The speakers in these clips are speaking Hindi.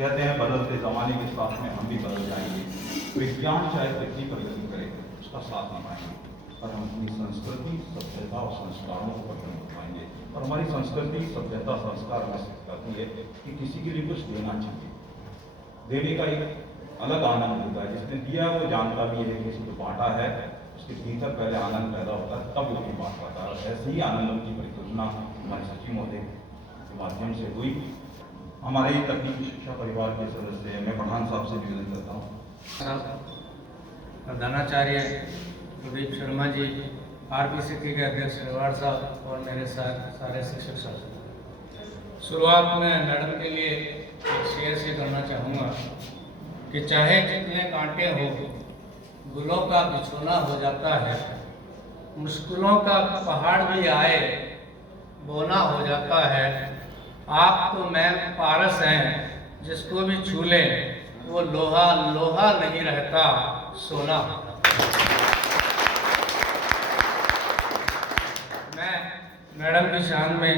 कहते हैं बदलते ज़माने के साथ में हम भी बदल जाएंगे। विज्ञान चाहे कितनी प्रगति करे उसका साथ निभाएंगे, पर हम अपनी संस्कृति, सभ्यता और संस्कारों को खत्म कर पाएंगे। और हमारी संस्कृति, सभ्यता, संस्कार हमें सिखाती है कि किसी के लिए कुछ देना चाहिए। देने का एक अलग आनंद होता है। जिसने दिया वो जानता भी है, किसी को बांटा है उसके भीतर पहले आनंद पैदा होता है, तब वो बांट पाता है। ऐसे ही आनंदों की परियोजना हमारे सचिव महोदय के माध्यम से हुई। हमारे तकनीकी शिक्षा परिवार के सदस्य मैं पठान साहब से निवेदन करता हूँ। प्रधानाचार्य प्रदीप शर्मा जी, आरपीसीटी के अध्यक्ष रिवाड़ साहब और मेरे साथ सारे शिक्षक साथी। शुरुआत में मैडम के लिए एक शेर से करना चाहूँगा कि चाहे जितने कांटे हो, गुलों का बिछोना हो जाता है, मुश्किलों का पहाड़ भी आए बोना हो जाता है। आप तो मैम पारस हैं, जिसको भी छू ले वो लोहा लोहा नहीं रहता, सोना। मैं मैडम की शान में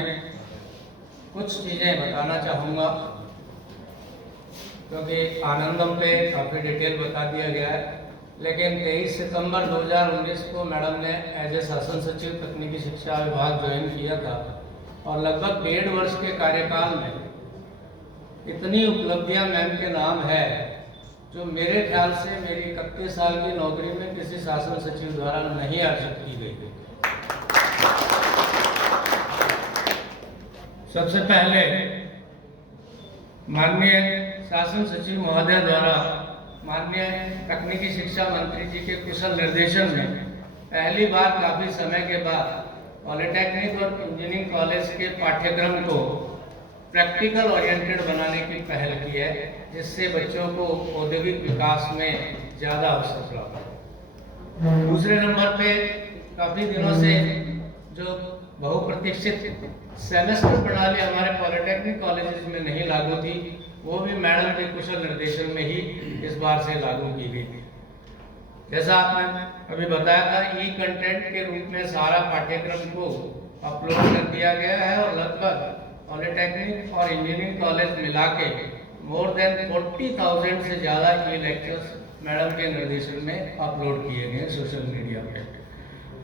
कुछ चीज़ें बताना चाहूँगा, क्योंकि आनंदम पे काफ़ी डिटेल बता दिया गया है। लेकिन 23 सितंबर 2019 को मैडम ने एज ए शासन सचिव तकनीकी शिक्षा विभाग ज्वाइन किया था और लगभग 1.5 वर्ष के कार्यकाल में इतनी उपलब्धियां मैम के नाम है जो मेरे ख्याल से मेरी 31 साल की नौकरी में किसी शासन सचिव द्वारा नहीं अर्जित की गई। सबसे पहले माननीय शासन सचिव महोदय द्वारा माननीय तकनीकी शिक्षा मंत्री जी के कुशल निर्देशन में पहली बार काफ़ी समय के बाद पॉलिटेक्निक और इंजीनियरिंग कॉलेज के पाठ्यक्रम को प्रैक्टिकल ओरिएंटेड बनाने की पहल की है, जिससे बच्चों को औद्योगिक विकास में ज़्यादा अवसर प्राप्त है। दूसरे नंबर पे काफ़ी दिनों से जो बहुप्रतीक्षित सेमेस्टर प्रणाली हमारे पॉलिटेक्निक कॉलेजेस में नहीं लागू थी, वो भी मैडम के कुशल निर्देशन में ही इस बार से लागू की गई थी। जैसा आपने अभी बताया था, ई कंटेंट के रूप में सारा पाठ्यक्रम को अपलोड कर दिया गया है और लगभग पॉलिटेक्निक और इंजीनियरिंग कॉलेज मिला के मोर देन 40,000 से ज़्यादा ई लेक्चर्स मैडम के निर्देशन में अपलोड किए गए सोशल मीडिया पे।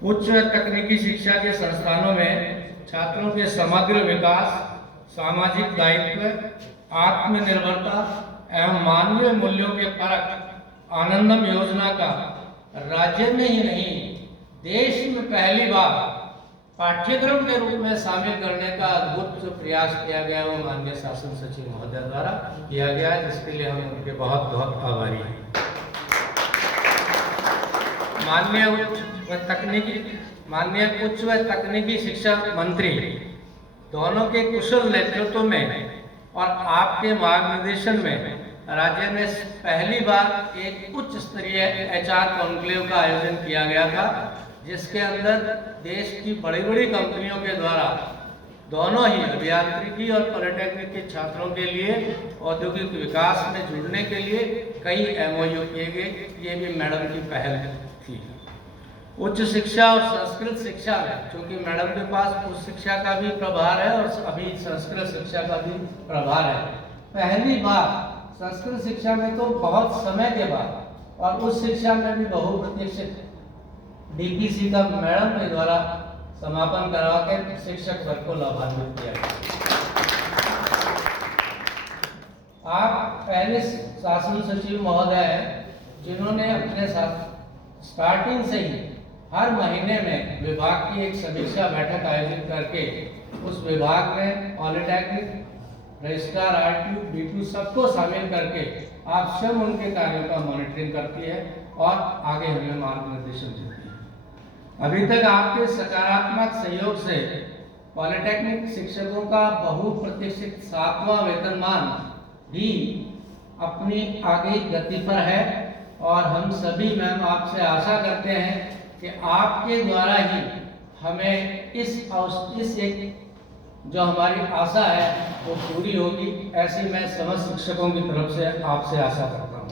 उच्च तकनीकी शिक्षा के संस्थानों में छात्रों के समग्र विकास, सामाजिक दायित्व, आत्मनिर्भरता एवं मानवीय मूल्यों के परख आनंदम योजना का राज्य में ही नहीं देश में पहली बार पाठ्यक्रम के रूप में शामिल करने का अद्भुत जो प्रयास किया गया वो माननीय शासन सचिव महोदय द्वारा किया गया है, जिसके लिए हम उनके बहुत बहुत आभारी हैं। माननीय उच्च व तकनीकी शिक्षा मंत्री दोनों के कुशल नेतृत्व में और आपके मार्गदर्शन में राज्य में पहली बार एक उच्च स्तरीय HR कॉन्क्लेव का आयोजन किया गया था, जिसके अंदर देश की बड़ी बड़ी कंपनियों के द्वारा दोनों ही अभियांत्रिकी और पॉलिटेक्निक के छात्रों के लिए औद्योगिक विकास में जुड़ने के लिए कई MOU किए गए। ये भी मैडम की पहल थी। उच्च शिक्षा और संस्कृत शिक्षा में, चूँकि मैडम के पास उच्च शिक्षा का भी प्रभार है और अभी संस्कृत शिक्षा का भी प्रभार है, पहली बार संस्कृत शिक्षा में तो बहुत समय के बाद और उच्च शिक्षा में भी बहुप्रतीक्षित DPC का मैडम के द्वारा समापन करवा के शिक्षक वर्ग को लाभान्वित किया गया। आप पहले शासन सचिव महोदय हैं जिन्होंने अपने साथ स्टार्टिंग से ही हर महीने में विभाग की एक समीक्षा बैठक आयोजित करके उस विभाग में पॉलिटेक्निक, रजिस्ट्रार, RTU, DTU सबको शामिल करके आप स्वयं उनके कार्यों का मॉनिटरिंग करती है और आगे हमें मार्गदर्शन देती है। अभी तक आपके सकारात्मक सहयोग से पॉलिटेक्निक शिक्षकों का बहुप्रतीक्षित 7वां वेतनमान भी अपनी आगे गति पर है और हम सभी मैम आपसे आशा करते हैं कि आपके द्वारा ही हमें इस एक जो हमारी आशा है वो पूरी होगी, ऐसी मैं समस्त शिक्षकों की तरफ से आपसे आशा करता हूँ।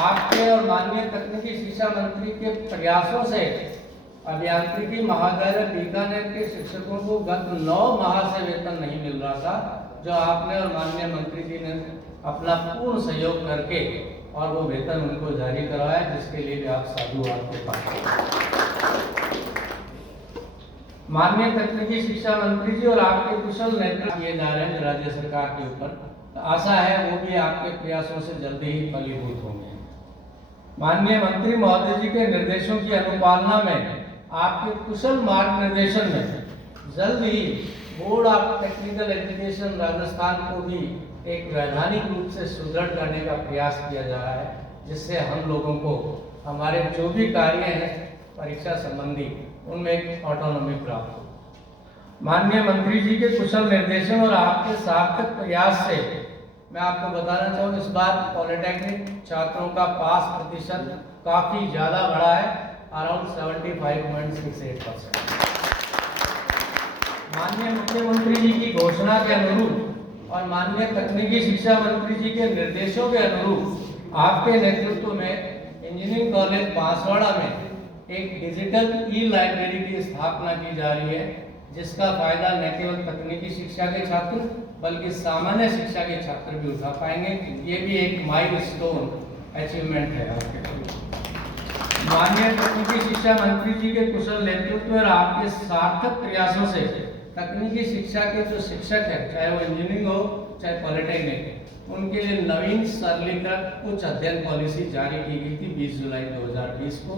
आपके और माननीय तकनीकी शिक्षा मंत्री के प्रयासों से अभियांत्रिकी महाविद्यालय बीकानेर के शिक्षकों को गत 9 माह से वेतन नहीं मिल रहा रहा था, जो आपने और माननीय मंत्री जी ने अपना पूर्ण सहयोग करके और वो वेतन उनको जारी करवाया, जिसके लिए भी आप साधुवाद के पात्र। माननीय तकनीकी शिक्षा मंत्री जी और आपके कुशल नेतृत्व किए जा रहे हैं राज्य सरकार के ऊपर, तो आशा है वो भी आपके प्रयासों से जल्दी ही फलीभूत होंगे। माननीय मंत्री महोदय जी के निर्देशों की अनुपालना में आपके कुशल मार्गनिर्देशन में जल्द ही board of technical education Rajasthan को भी एक वैधानिक रूप से सुदृढ़ करने का प्रयास किया जा रहा है, जिससे हम लोगों को हमारे जो भी कार्य हैं परीक्षा संबंधी उनमें एक ऑटोनॉमी प्राप्त हो। माननीय मंत्री जी के कुशल निर्देशन और आपके सार्थक प्रयास से मैं आपको बताना चाहूँ, इस बार पॉलिटेक्निक छात्रों का पास प्रतिशत काफी ज्यादा बढ़ा है, अराउंड 75.68%। माननीय मुख्यमंत्री जी की घोषणा के अनुरूप और माननीय तकनीकी शिक्षा मंत्री जी के निर्देशों के अनुरूप आपके नेतृत्व में इंजीनियरिंग कॉलेज बांसवाड़ा में एक डिजिटल ई लाइब्रेरी की स्थापना की जा रही है, जिसका फायदा न केवल तकनीकी शिक्षा के छात्र बल्कि सामान्य शिक्षा के छात्र भी उठा पाएंगे। ये भी एक माइलस्टोन अचीवमेंट है आपके। माननीय तकनीकी शिक्षा मंत्री जी के कुशल नेतृत्व और आपके सार्थक प्रयासों से तकनीकी शिक्षा के जो शिक्षक हैं, चाहे वो इंजीनियरिंग हो चाहे पॉलिटेक्निक, उनके लिए नवीन सरलीकृत उच्च अध्ययन पॉलिसी जारी की गई थी 20 जुलाई 2020 को,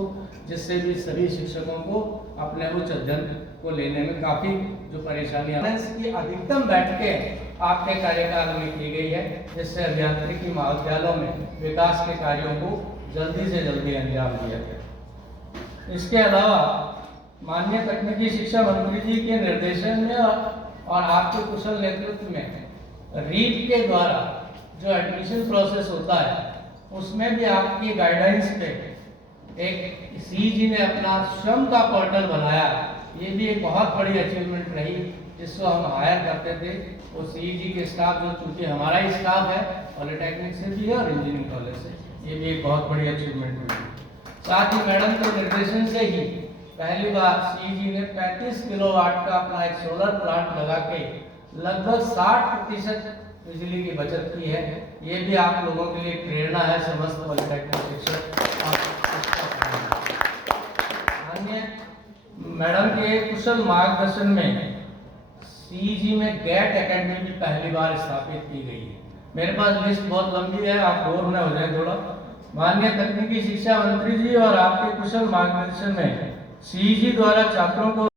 जिससे भी सभी शिक्षकों को अपने उच्च अध्ययन को लेने में काफी जो परेशानियां की अधिकतम बैठकें आपके कार्यकाल में की गई है, जिससे अभियांत्रिकी महाविद्यालयों में विकास के कार्यों को जल्दी से जल्दी अंजाम दिया गया। इसके अलावा माननीय तकनीकी शिक्षा मंत्री जी के निर्देशन में और आपके कुशल नेतृत्व में रीट के द्वारा जो एडमिशन प्रोसेस होता है, उसमें भी आपकी गाइडेंस पे एक सीजी ने अपना स्वयं का पोर्टल बनाया। ये भी एक बहुत बड़ी अचीवमेंट रही, जिसको हम हायर करते थे वो सीजी के स्टाफ, जो चूंकि हमारा ही स्टाफ है पॉलिटेक्निक से भी है और इंजीनियरिंग कॉलेज से, ये भी एक बहुत बड़ी अचीवमेंट रही। साथ ही मैडम के निर्देशन से ही पहली बार सीजी ने 35 किलोवाट का अपना एक सोलर प्लांट लगा के लगभग 60% बिजली की बचत की है। ये भी आप लोगों के लिए प्रेरणा है, समस्त पॉलिटेक्निक शिक्षक। अन्य मैडम के कुशल मार्गदर्शन में सीजी में गैट एकेडमी भी पहली बार स्थापित की गई है। मेरे पास लिस्ट बहुत लंबी है, आप बोर न हो जाए थोड़ा। माननीय तकनीकी शिक्षा मंत्री जी और आपके कुशल मार्गदर्शन में सीजी द्वारा छात्रों को